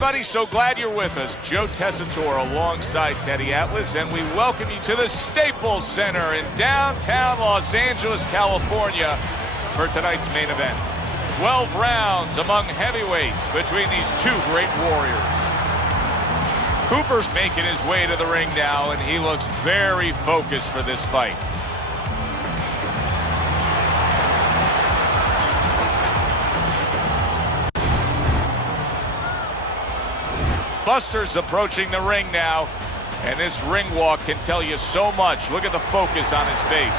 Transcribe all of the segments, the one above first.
Everybody, so glad you're with us. Joe Tessitore alongside Teddy Atlas, and we welcome you to the Staples Center in downtown Los Angeles, California for tonight's main event. 12 rounds among heavyweights between these two great warriors. Cooper's making his way to the ring now, and he looks very focused for this fight. Buster's approaching the ring now, and this ring walk can tell you so much. Look at the focus on his face.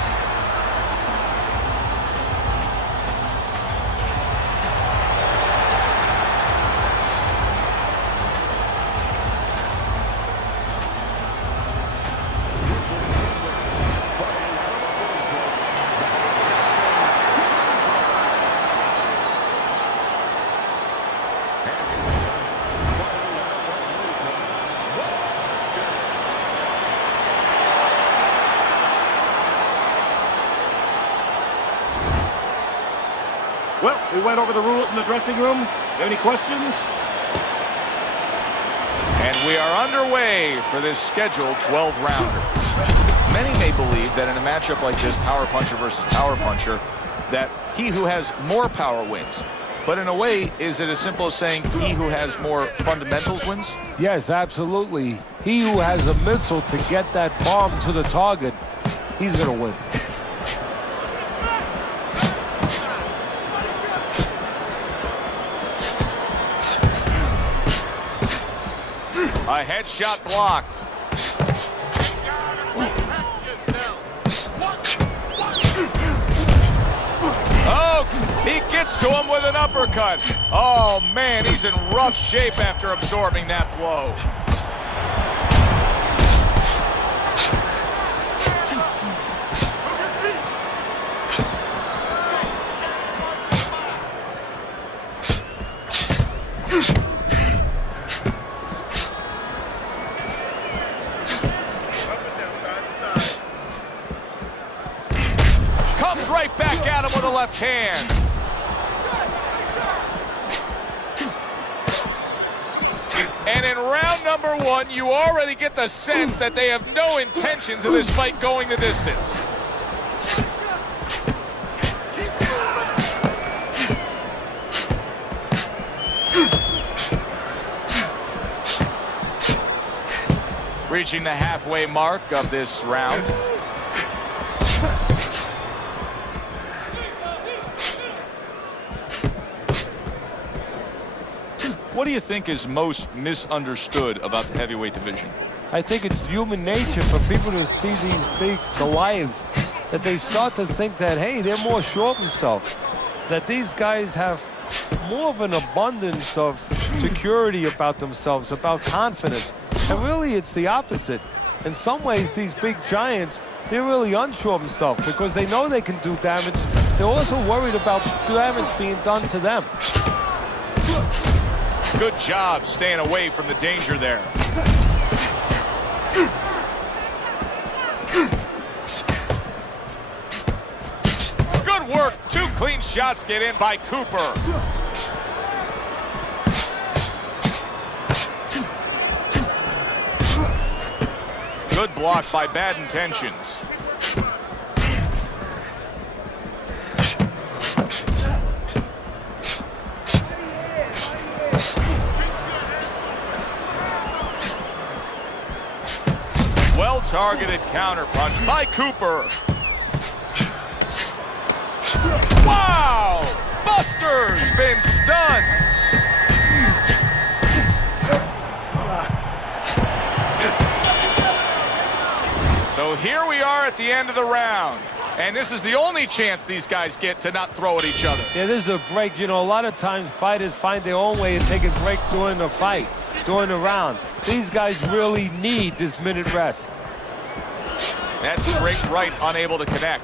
Well, we went over the rules in the dressing room. Have any questions? And we are underway for this scheduled 12-rounder. Many may believe that in a matchup like this, power puncher versus power puncher, that he who has more power wins. But in a way, is it as simple as saying he who has more fundamentals wins? Yes, absolutely. He who has a missile to get that bomb to the target, he's going to win. A headshot blocked. Oh, he gets to him with an uppercut. Oh, man, he's in rough shape after absorbing that blow. Comes right back at him with a left hand. And in round number one, you already get the sense that they have no intentions of this fight going the distance. Reaching the halfway mark of this round. What do you think is most misunderstood about the heavyweight division? I think it's human nature for people to see these big Goliaths, that they start to think that, hey, they're more sure of themselves, that these guys have more of an abundance of security about themselves, about confidence. And really, it's the opposite. In some ways, these big giants, they're really unsure of themselves because they know they can do damage. They're also worried about damage being done to them. Good job staying away from the danger there. Good work. Two clean shots get in by Cooper. Good block by Bad Intentions. Well-targeted counterpunch by Cooper. Wow! Buster's been stunned. So here we are at the end of the round. And this is the only chance these guys get to not throw at each other. Yeah, this is a break. You know, a lot of times fighters find their own way of taking a break during the fight, during the round. These guys really need this minute rest. That's straight right, unable to connect.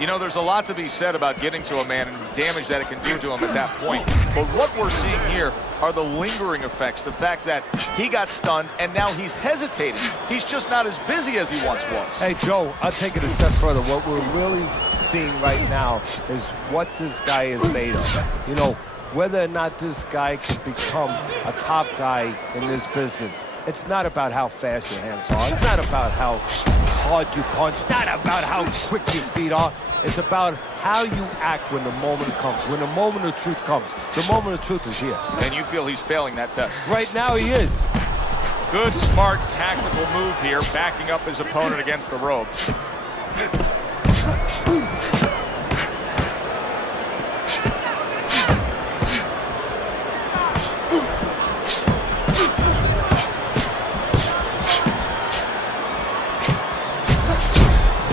You know, there's a lot to be said about getting to a man and the damage that it can do to him at that point. But what we're seeing here are the lingering effects, the fact that he got stunned and now he's hesitating. He's just not as busy as he once was. Hey, Joe, I'll take it a step further. What we're really seeing right now is what this guy is made of. You know, whether or not this guy can become a top guy in this business. It's not about how fast your hands are. It's not about how hard you punch. It's not about how quick your feet are. It's about how you act when the moment comes, when the moment of truth comes. The moment of truth is here. And you feel he's failing that test? Right now he is. Good, smart, tactical move here, backing up his opponent against the ropes.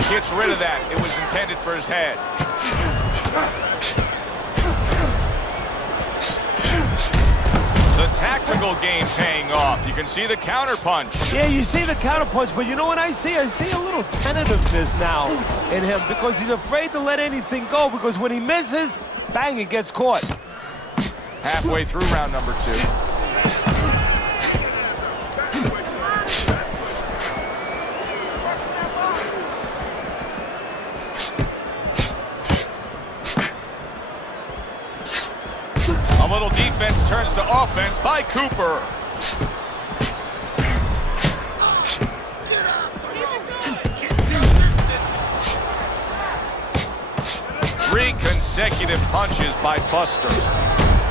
Gets rid of that. It was intended for his head. The tactical game paying off. You can see the counter punch. Yeah, you see the counter punch, but you know what I see? I see a little tentativeness now in him because he's afraid to let anything go, because when he misses, bang, it gets caught. Halfway through round number 2. A little defense turns to offense by Cooper. Three consecutive punches by Buster.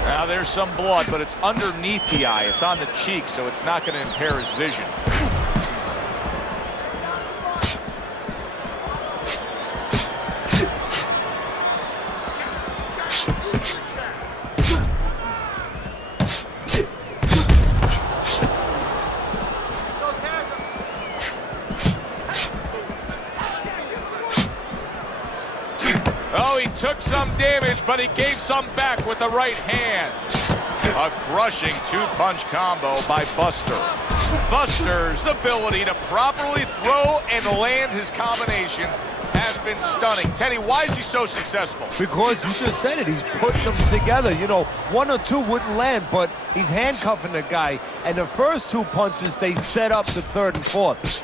Now there's some blood, but it's underneath the eye. It's on the cheek, so it's not going to impair his vision. Oh, he took some damage, but he gave some back with the right hand. A crushing two-punch combo by Buster. Buster's ability to properly throw and land his combinations has been stunning. Teddy, why is he so successful? Because you just said it, he's putting them together. You know, one or two wouldn't land, but he's handcuffing the guy. And the first two punches, they set up the third and fourth.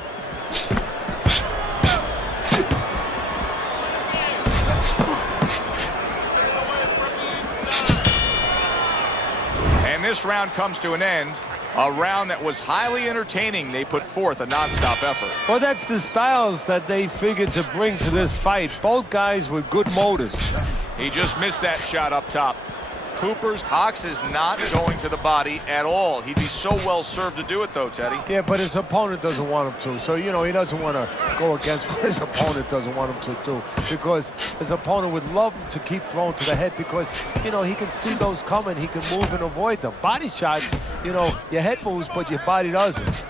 And this round comes to an end. A round that was highly entertaining. They put forth a nonstop effort. Well, that's the styles that they figured to bring to this fight. Both guys with good motors. He just missed that shot up top. Cooper's Cox is not going to the body at all. He'd be so well served to do it, though, Teddy. Yeah, but his opponent doesn't want him to. So, you know, he doesn't want to go against what his opponent doesn't want him to do. Because his opponent would love him to keep throwing to the head because, you know, he can see those coming. He can move and avoid them. Body shots, you know, your head moves, but your body doesn't.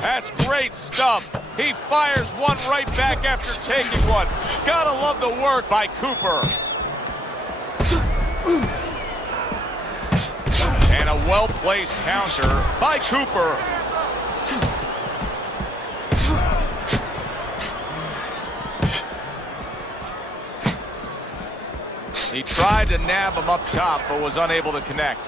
That's great stuff. He fires one right back after taking one. Gotta love the work by Cooper. And a well-placed counter by Cooper. He tried to nab him up top, but was unable to connect.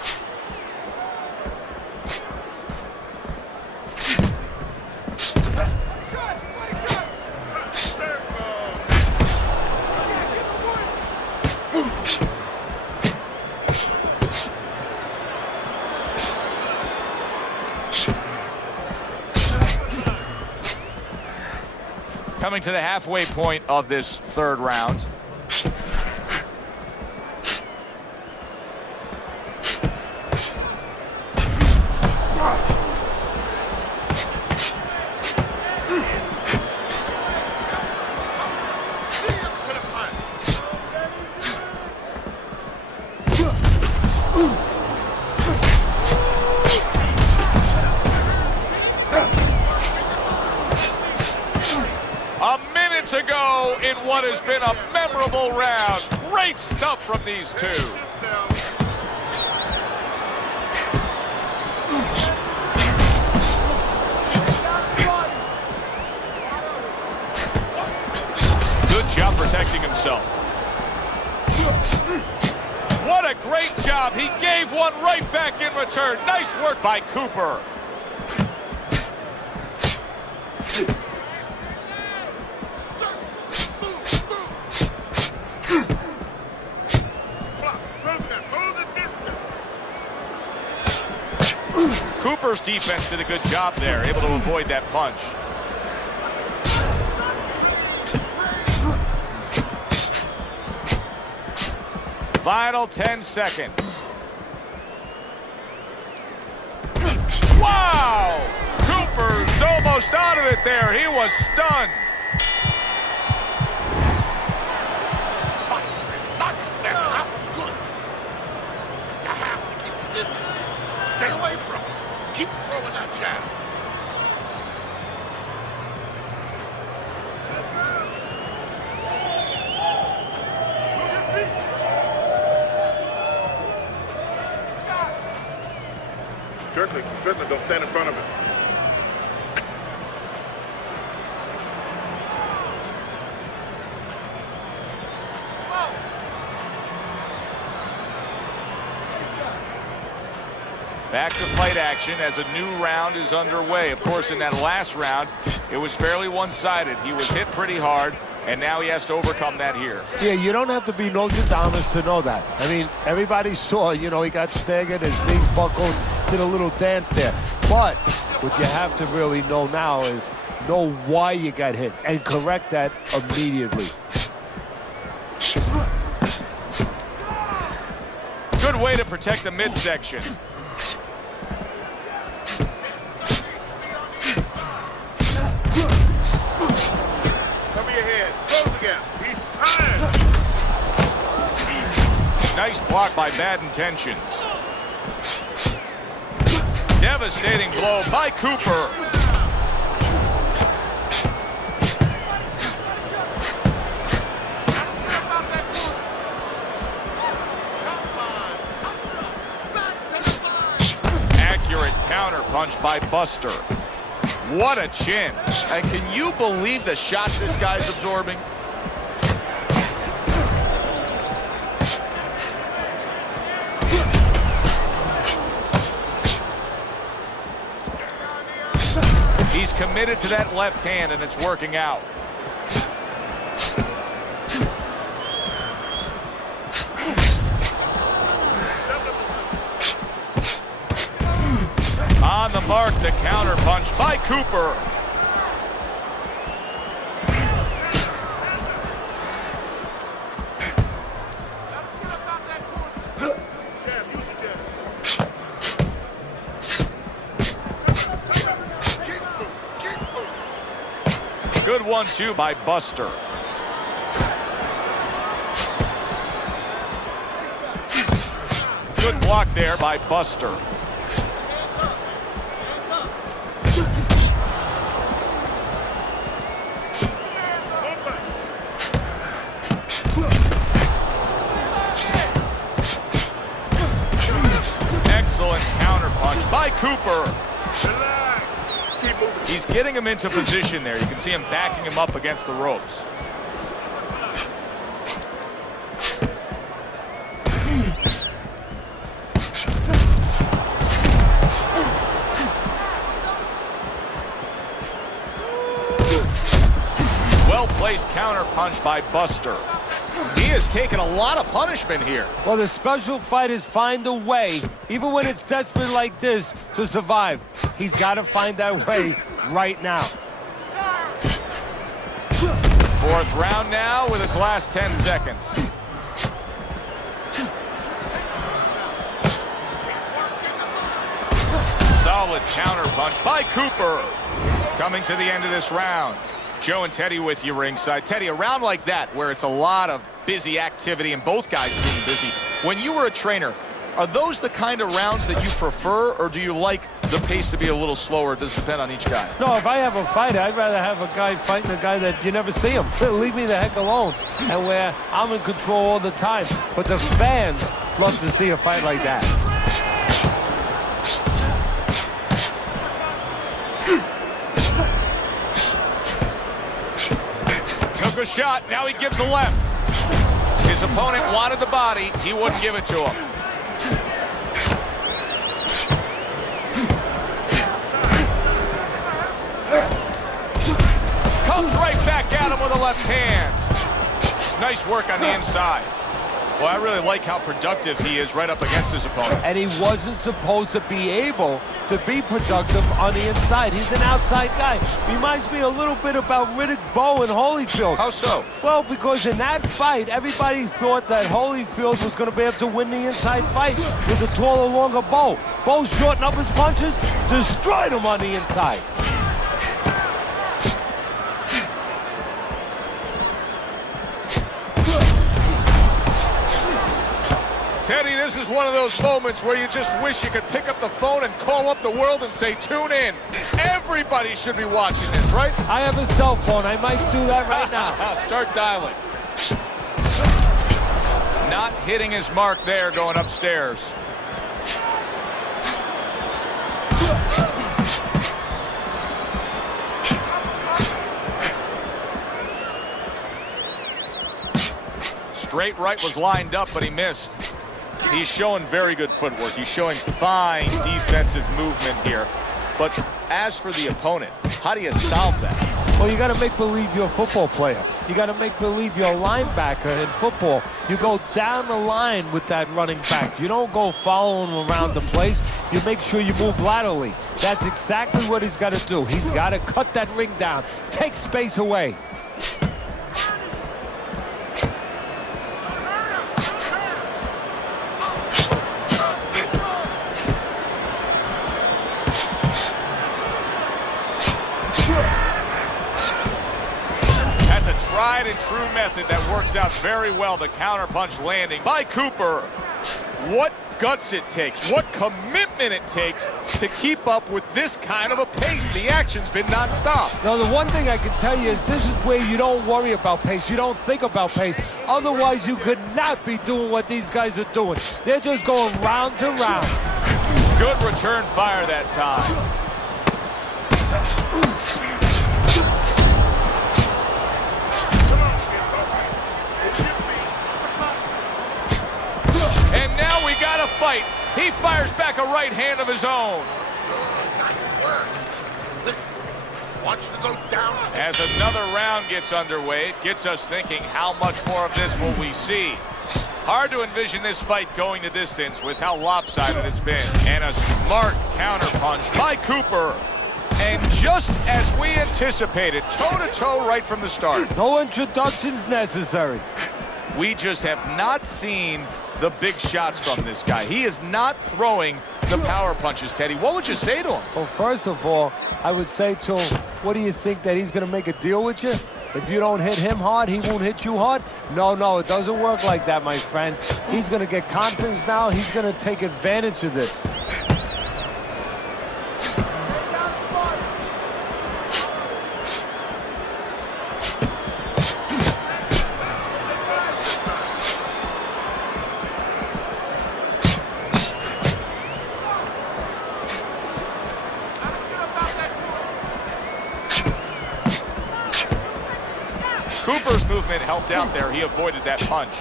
Coming to the halfway point of this third round. To go in what has been a memorable round. Great stuff from these two. Good job protecting himself. What What a great job. He gave one right back in return. Nice work by Cooper. Cooper's defense did a good job there, able to avoid that punch. Final 10 seconds. Wow! Cooper's almost out of it there. He was stunned. That was good. You have to keep the distance. Stay away from him. Keep throwing that jab. Strickland, don't stand in front of him. Back to fight action as a new round is underway. Of course, in that last round, it was fairly one-sided. He was hit pretty hard, and now he has to overcome that here. Yeah, you don't have to be Nostradamus to know that. I mean, everybody saw, you know, he got staggered, his knees buckled, did a little dance there. But what you have to really know now is know why you got hit and correct that immediately. Good way to protect the midsection. Cover your head. Close again. He's tired. Nice block by Bad Intentions. Devastating blow by Cooper. Accurate counter punch by Buster. What a chin. And can you believe the shots this guy's absorbing? He's committed to that left hand, and it's working out. On the mark, the counter punch by Cooper. Good 1-2 by Buster. Good block there by Buster. Excellent counter punch by Cooper. He's getting him into position there. You can see him backing him up against the ropes. Well-placed counter punch by Buster. He has taken a lot of punishment here. Well, the special fighters find a way, even when it's desperate like this, to survive. He's got to find that way right now. Fourth round now with its last 10 seconds. Solid counter punch by Cooper. Coming to the end of this round. Joe and Teddy with you ringside. Teddy, a round like that where it's a lot of busy activity and both guys being busy. When you were a trainer, are those the kind of rounds that you prefer, or do you like the pace to be a little slower? It does depend on each guy. No, if I have a fighter, I'd rather have a guy fighting a guy that you never see him. Leave me the heck alone. And where I'm in control all the time. But the fans love to see a fight like that. Took a shot. Now he gives a left. His His opponent wanted the body. He wouldn't give it to him. Comes right back at him with a left hand. Nice work on the inside. Well, I really like how productive he is right up against his opponent. And he wasn't supposed to be able to be productive on the inside. He's an outside guy. Reminds me a little bit about Riddick Bowe and Holyfield. How so? Well, because in that fight, everybody thought that Holyfield was going to be able to win the inside fight with a taller, longer Bowe. Bowe shortened up his punches, destroyed him on the inside. Teddy, this is one of those moments where you just wish you could pick up the phone and call up the world and say, tune in. Everybody should be watching this, right? I have a cell phone. I might do that right now. Start dialing. Not hitting his mark there, going upstairs. Straight right was lined up, but he missed. He's showing very good footwork. He's showing fine defensive movement here. But as for the opponent, how do you solve that? Well, you got to make believe you're a football player. You got to make believe you're a linebacker in football. You go down the line with that running back. You don't go following him around the place. You make sure you move laterally. That's exactly what he's got to do. He's got to cut that ring down, take space away. Tried and true method that works out very well. The counterpunch landing by Cooper. What guts it takes, what commitment it takes to keep up with this kind of a pace. The action's been nonstop. Now, the one thing I can tell you is this is where you don't worry about pace. You don't think about pace. Otherwise, you could not be doing what these guys are doing. They're just going round to round. Good return fire that time. And now we got a fight. He fires back a right hand of his own. Listen, I want you to go down. As another round gets underway, it gets us thinking, how much more of this will we see? Hard to envision this fight going the distance with how lopsided it's been. And a smart counterpunch by Cooper. And just as we anticipated, toe-to-toe right from the start. No introductions necessary. We just have not seen the big shots from this guy. He is not throwing the power punches, Teddy. What would you say to him? Well, first of all, I would say to him, what do you think, that he's going to make a deal with you? If you don't hit him hard, he won't hit you hard? No, it doesn't work like that, my friend. He's going to get confidence now. He's going to take advantage of this. Cooper's movement helped out there. He avoided that punch.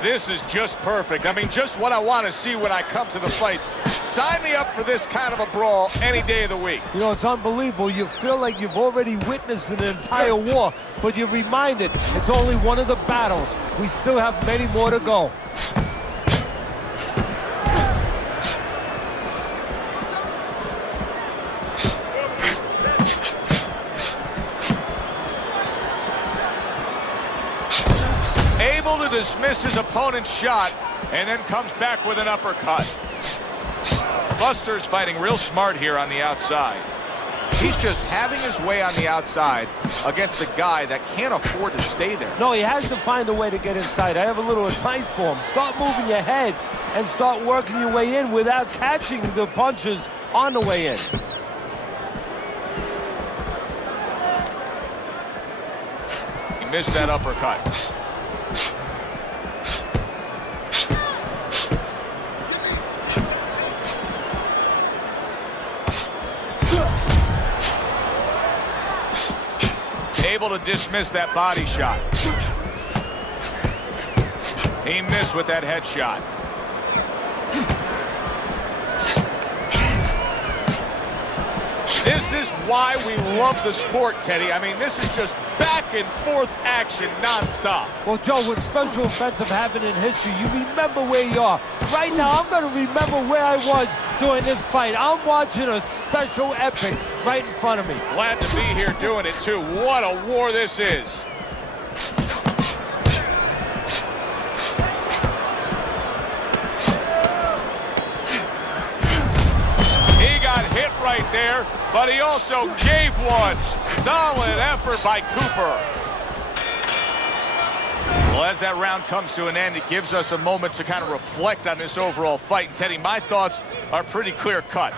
This is just perfect. I mean, just what I want to see when I come to the fights. Sign me up for this kind of a brawl any day of the week. You know, it's unbelievable. You feel like you've already witnessed an entire war, but you're reminded it's only one of the battles. We still have many more to go. Able to dismiss his opponent's shot and then comes back with an uppercut. Buster's fighting real smart here on the outside. He's just having his way on the outside against a guy that can't afford to stay there. No, he has to find a way to get inside. I have a little advice for him. Start moving your head and start working your way in without catching the punches on the way in. He missed that uppercut. Able to dismiss that body shot. He missed with that headshot. This is why we love the sport, Teddy. I mean, this is just back and forth action nonstop. Well, Joe, with special offensive happened in history, you remember where you are. Right now, I'm going to remember where I was during this fight. I'm watching a special epic right in front of me. Glad to be here doing it, too. What a war this is. He got hit right there, but he also gave one. Solid effort by Cooper. Well, as that round comes to an end, it gives us a moment to kind of reflect on this overall fight. And Teddy, my thoughts are pretty clear-cut.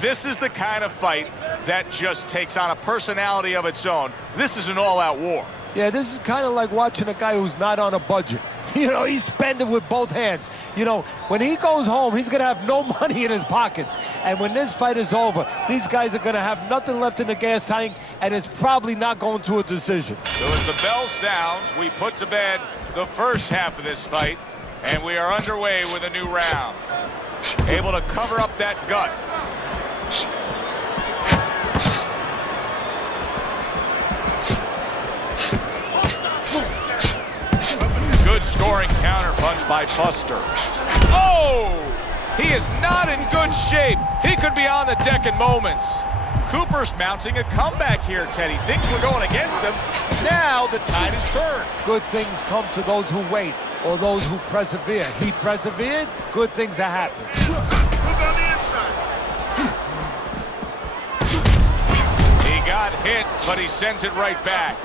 This is the kind of fight that just takes on a personality of its own. This is an all-out war. Yeah, this is kind of like watching a guy who's not on a budget. You know, he's spending with both hands. You know, when he goes home, he's going to have no money in his pockets. And when this fight is over, these guys are going to have nothing left in the gas tank, and it's probably not going to a decision. So as the bell sounds, we put to bed the first half of this fight, and we are underway with a new round. Able to cover up that gut. Good scoring counter punch by Buster. Oh! He is not in good shape. He could be on the deck in moments. Cooper's mounting a comeback here, Teddy. Things were going against him. Now the tide is turned. Good things come to those who wait or those who persevere. He persevered, good things are happening. Look on the inside. He got hit, but he sends it right back.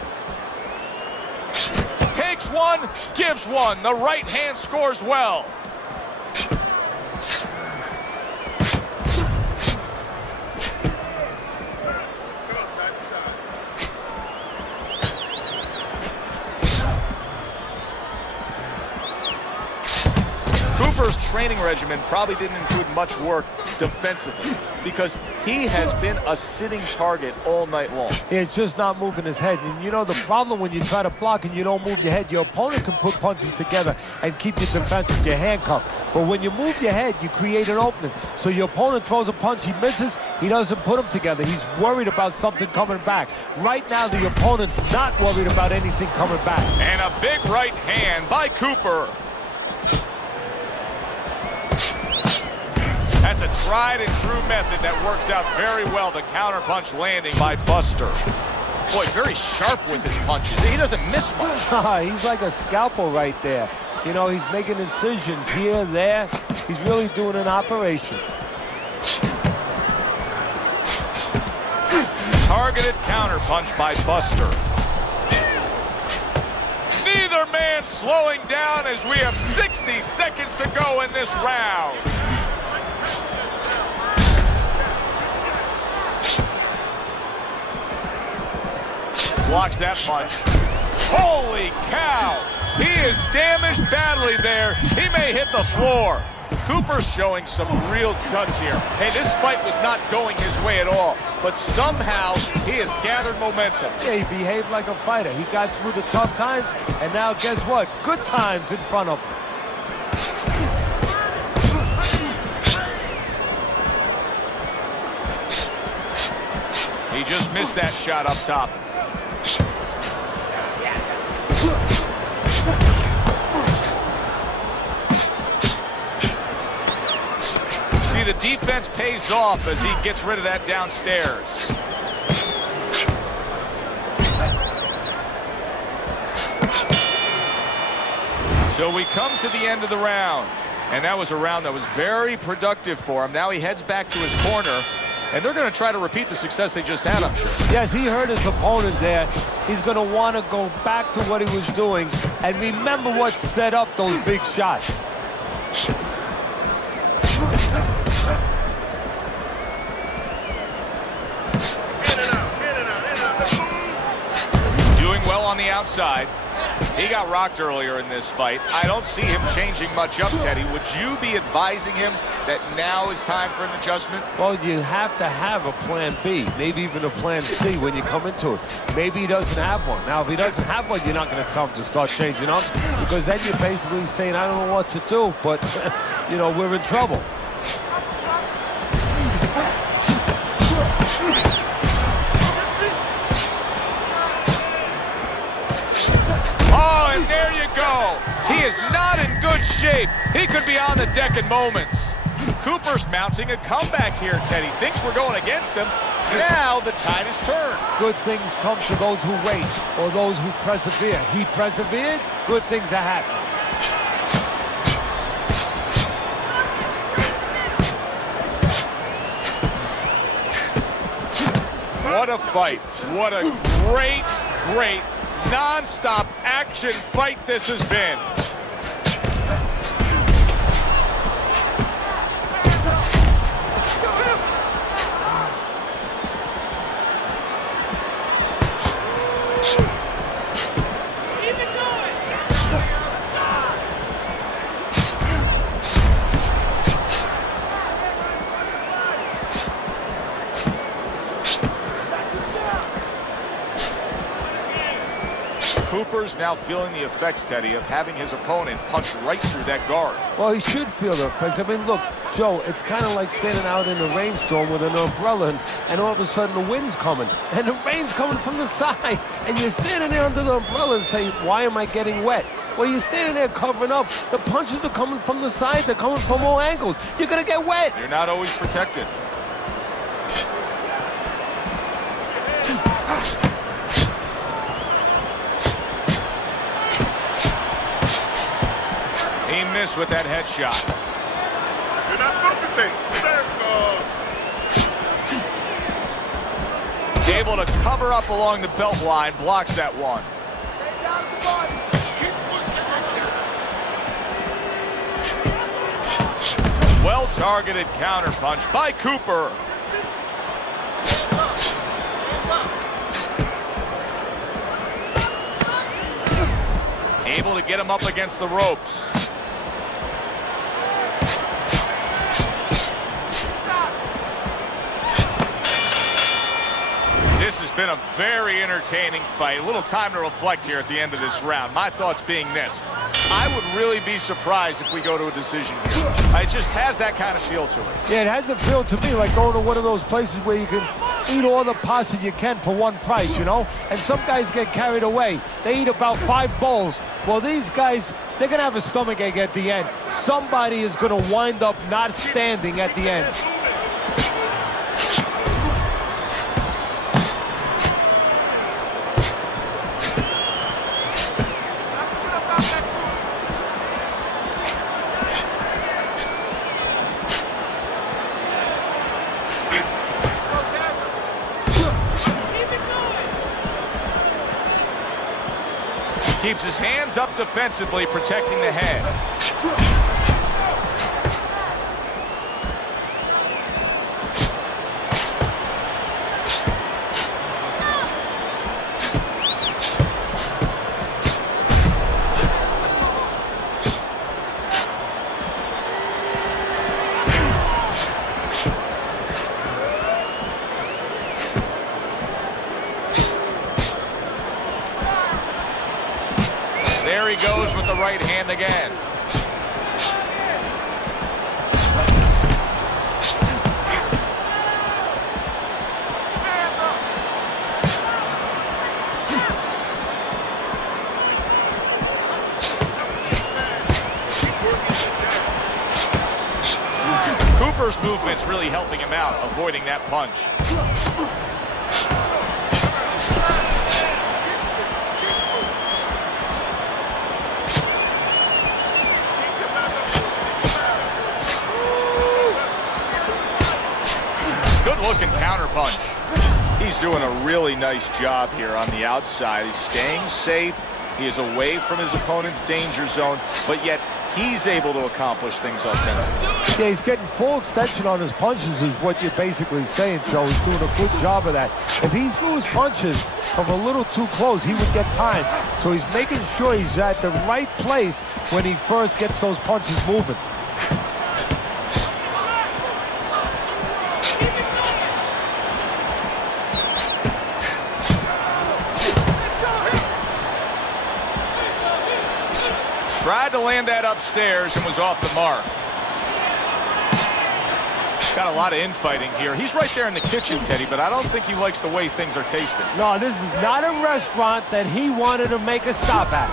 Takes one, gives one. The right hand scores well. Cooper's training regimen probably didn't include much work defensively because he has been a sitting target all night long. It's just not moving his head. And you know the problem when you try to block and you don't move your head, your opponent can put punches together and keep you defensive, your handcuff. But when you move your head, you create an opening. So your opponent throws a punch, he misses, he doesn't put them together. He's worried about something coming back. Right now, the opponent's not worried about anything coming back. And a big right hand by Cooper. That's a tried and true method that works out very well. The counter punch landing by Buster. Boy, very sharp with his punches. He doesn't miss much. He's like a scalpel right there. You know, he's making incisions here, there. He's really doing an operation. Targeted counter punch by Buster. Neither man slowing down as we have 60 seconds to go in this round. Blocks that punch. Holy cow! He is damaged badly there. He may hit the floor. Cooper's showing some real guts here. Hey, this fight was not going his way at all, but somehow he has gathered momentum. Yeah, he behaved like a fighter. He got through the tough times, and now guess what? Good times in front of him. He just missed that shot up top. See, the defense pays off as he gets rid of that downstairs. So we come to the end of the round, and that was a round that was very productive for him. Now he heads back to his corner, and they're going to try to repeat the success they just had, I'm sure. Yes, he hurt his opponent there. He's going to want to go back to what he was doing and remember what set up those big shots. Doing well on the outside. He got rocked earlier in this fight. I don't see him changing much up, Teddy. Would you be advising him that now is time for an adjustment? Well, you have to have a plan B, maybe even a plan C when you come into it. Maybe he doesn't have one. Now, if he doesn't have one, you're not going to tell him to start changing up, because then you're basically saying, I don't know what to do, but, you know, we're in trouble. Oh, and there you go. He is not in good shape. He could be on the deck in moments. Cooper's mounting a comeback here, Teddy. Thinks we're going against him. Now the tide has turned. Good things come to those who wait, or those who persevere. He persevered, good things are happening. What a fight. What a great non-stop action fight this has been. Cooper's now feeling the effects, Teddy, of having his opponent punch right through that guard. Well, he should feel the effects. I mean, look, Joe, it's kind of like standing out in a rainstorm with an umbrella, and all of a sudden the wind's coming, and the rain's coming from the side, and you're standing there under the umbrella and saying, why am I getting wet? Well, you're standing there covering up. The punches are coming from the side. They're coming from all angles. You're going to get wet. You're not always protected. He missed with that headshot. You're not focusing. Able to cover up along the belt line, blocks that one. Well-targeted counterpunch by Cooper. Able to get him up against the ropes. This has been a very entertaining fight. A little time to reflect here at the end of this round. My thoughts being this. I would really be surprised if we go to a decision here. It just has that kind of feel to it. Yeah, it has a feel to me like going to one of those places where you can eat all the pasta you can for one price, you know? And some guys get carried away. They eat about 5 bowls. Well, these guys, they're going to have a stomachache at the end. Somebody is going to wind up not standing at the end. Keeps his hands up defensively, protecting the head. There he goes with the right hand again. Cooper's movement's really helping him out, avoiding that punch. Good-looking counterpunch. He's doing a really nice job here on the outside. He's staying safe. He is away from his opponent's danger zone, but yet he's able to accomplish things offensively. Yeah, he's getting full extension on his punches is what you're basically saying, Joe. He's doing a good job of that. If he threw his punches from a little too close, he would get time. So he's making sure he's at the right place when he first gets those punches moving. Tried to land that upstairs and was off the mark. Got a lot of infighting here. He's right there in the kitchen, Teddy, but I don't think he likes the way things are tasting. No, this is not a restaurant that he wanted to make a stop at.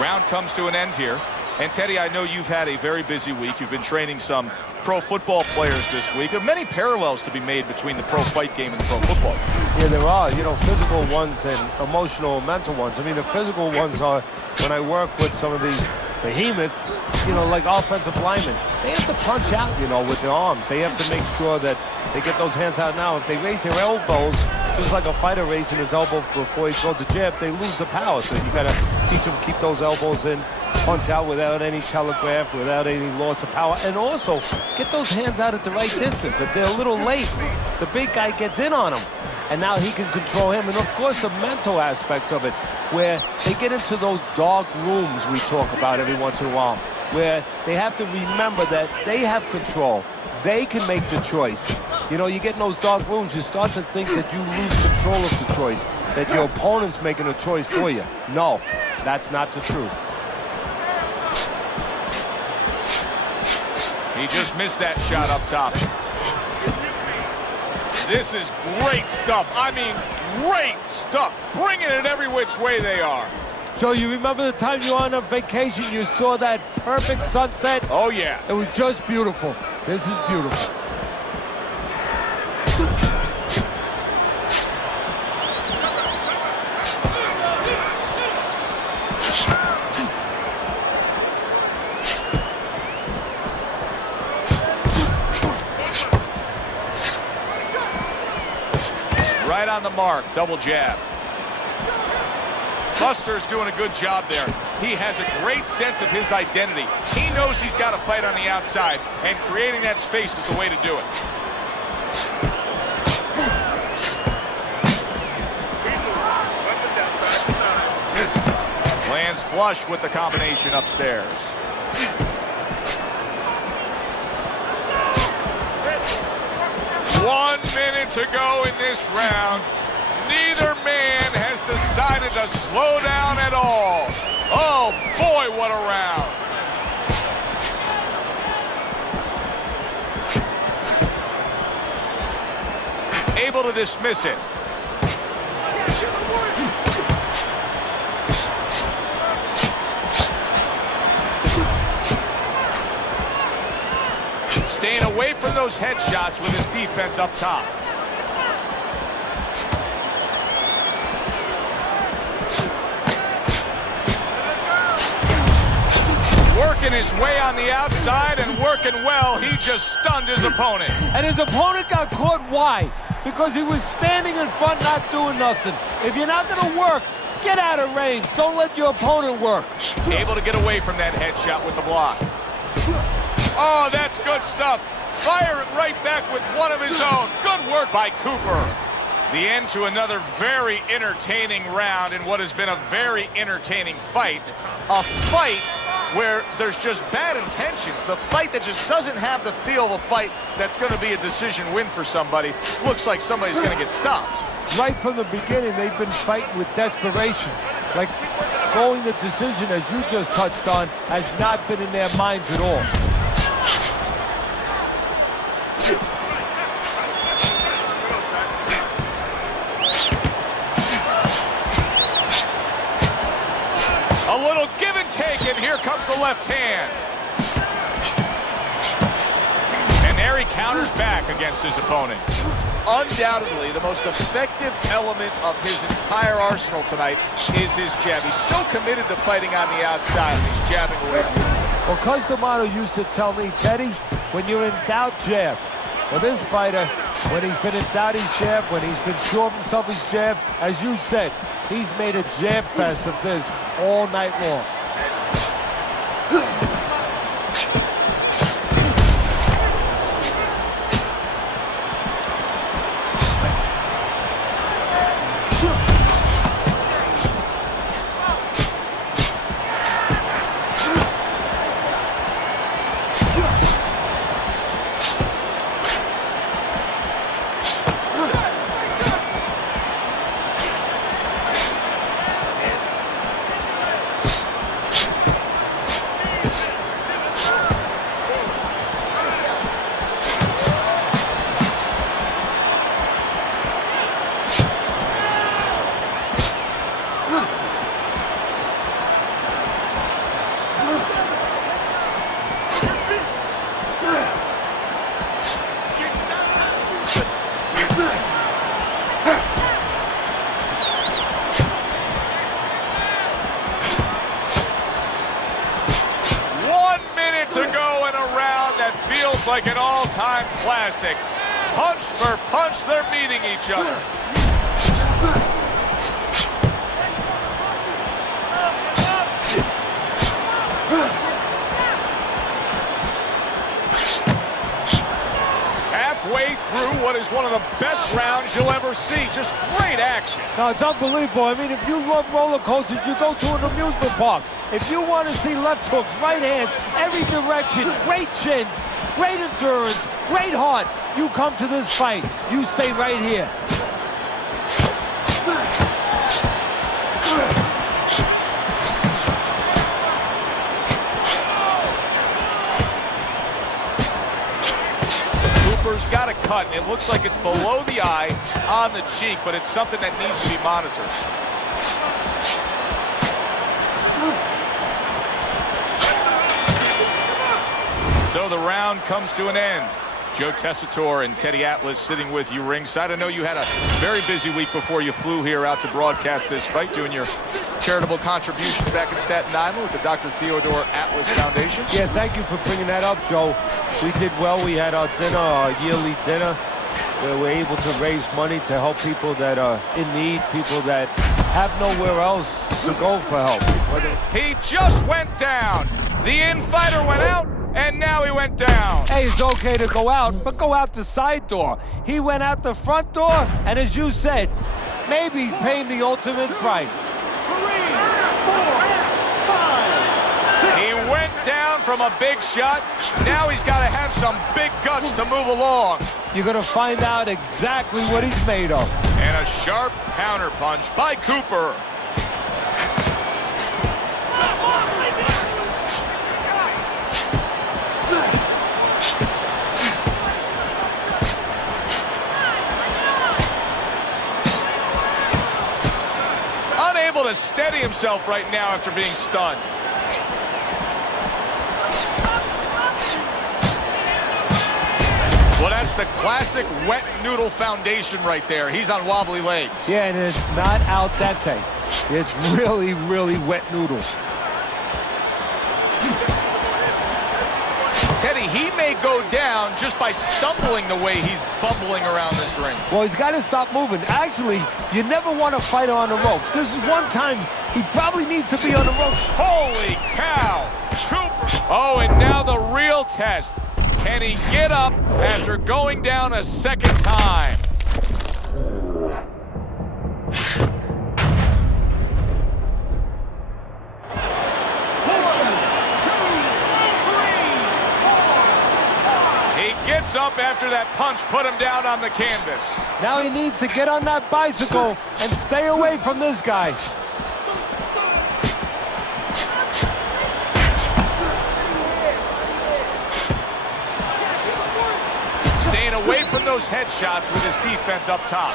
Round comes to an end here. And Teddy, I know you've had a very busy week. You've been training some pro football players this week. There are many parallels to be made between the pro fight game and the pro football game. Yeah, there are, you know, physical ones and emotional, mental ones. I mean, the physical ones are when I work with some of these behemoths, you know, like offensive linemen. They have to punch out, you know, with their arms. They have to make sure that they get those hands out now. If they raise their elbows, just like a fighter raising his elbow before he throws a jab, they lose the power. So you got to teach them to keep those elbows in, punch out without any telegraph, without any loss of power, and also get those hands out at the right distance. If they're a little late, the big guy gets in on him, and now he can control him. And of course, the mental aspects of it, where they get into those dark rooms we talk about every once in a while, where they have to remember that they have control. They can make the choice. You know, you get in those dark rooms, you start to think that you lose control of the choice, that your opponent's making a choice for you. No, that's not the truth. He just missed that shot up top. This is great stuff. I mean, great stuff. Bringing it every which way they are. Joe, you remember the time you were on a vacation, you saw that perfect sunset? Oh, yeah. It was just beautiful. This is beautiful. Right on the mark, double jab. Buster's doing a good job there. He has a great sense of his identity. He knows he's got to fight on the outside, and creating that space is the way to do it. Lands flush with the combination upstairs. One minute to go in this round. Neither man has decided to slow down at all. Oh, boy, what a round. Able to dismiss it. Staying away from those headshots with his defense up top. Working his way on the outside and working well. He just stunned his opponent. And his opponent got caught. Why? Because he was standing in front not doing nothing. If you're not going to work, get out of range. Don't let your opponent work. Able to get away from that headshot with the block. Oh, that's good stuff. Fire it right back with one of his own. Good work by Cooper. The end to another very entertaining round in what has been a very entertaining fight. A fight where there's just bad intentions. The fight that just doesn't have the feel of a fight that's going to be a decision win for somebody. Looks like somebody's going to get stopped. Right from the beginning, they've been fighting with desperation. Like going the decision, as you just touched on, has not been in their minds at all. A little give and take, and here comes the left hand. And there he counters back against his opponent. Undoubtedly, the most effective element of his entire arsenal tonight is his jab. He's so committed to fighting on the outside. He's jabbing away. Well, Cus D'Amato used to tell me, Teddy, when you're in doubt, jab. Well, this fighter, when he's been in doubt, he's jab. When he's been sure of himself, he's jab. As you said, he's made a jab fest of this all night long. Feels like an all-time classic. Punch for punch, they're meeting each other. Halfway through what is one of the best rounds you'll ever see. Just great action. No, it's unbelievable. I mean, if you love roller coasters, you go to an amusement park. If you want to see left hooks, right hands, every direction, great chins, great endurance, great heart, you come to this fight. You stay right here. Cooper's got a cut. It looks like it's below the eye on the cheek, but it's something that needs to be monitored. So the round comes to an end. Joe Tessitore and Teddy Atlas sitting with you ringside. I know you had a very busy week before you flew here out to broadcast this fight, doing your charitable contributions back in Staten Island with the Dr. Theodore Atlas Foundation. Yeah, thank you for bringing that up, Joe. We did well. We had our dinner, our yearly dinner, where we're able to raise money to help people that are in need, people that have nowhere else to go for help. He just went down. The infighter went out. And now he went down. Hey, it's okay to go out, but go out the side door. He went out the front door, and as you said, maybe he's paying the ultimate price. 3, 4, 5, 6. He went down from a big shot. Now he's got to have some big guts to move along. You're going to find out exactly what he's made of. And a sharp counter punch by Cooper. To steady himself right now after being stunned. Well, that's the classic wet noodle foundation right there. He's on wobbly legs. Yeah, and it's not al dente. It's really, really wet noodles. Teddy, he may go down just by stumbling the way he's bumbling around this ring. Well, he's got to stop moving. Actually, you never want to fight on the ropes. This is one time he probably needs to be on the ropes. Holy cow! Cooper! Oh, and now the real test. Can he get up after going down a second time? Gets up after that punch put him down on the canvas. Now he needs to get on that bicycle and stay away from this guy. Staying away from those headshots with his defense up top.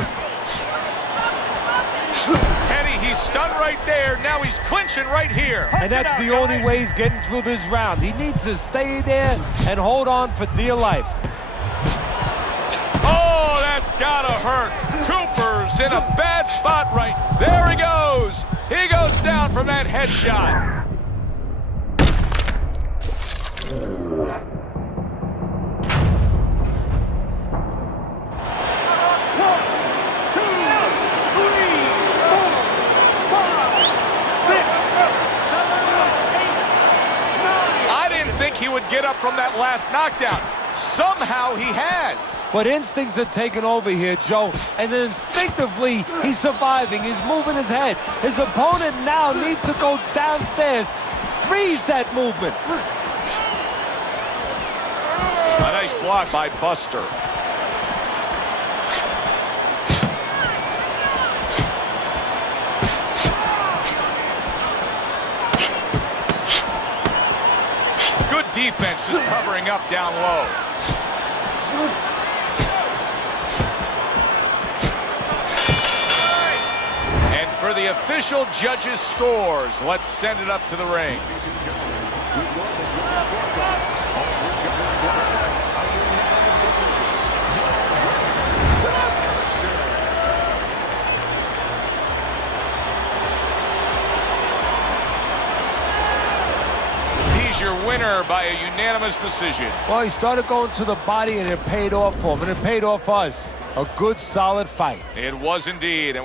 Teddy, he's stunned right there. Now he's clinching right here. And that's the only way he's getting through this round. He needs to stay there and hold on for dear life. gotta hurt. Cooper's in a bad spot right. There he goes. He goes down from that headshot. He would get up from that last knockdown. Somehow he has. But instincts are taking over here, Joe. And then instinctively, he's surviving. He's moving his head. His opponent now needs to go downstairs. Freeze that movement. A nice block by Buster. Good defense just covering up down low. And for the official judges' scores, let's send it up to the ring. Your winner by a unanimous decision. Well, he started going to the body, and it paid off for him, and it paid off us. A good, solid fight. It was indeed. And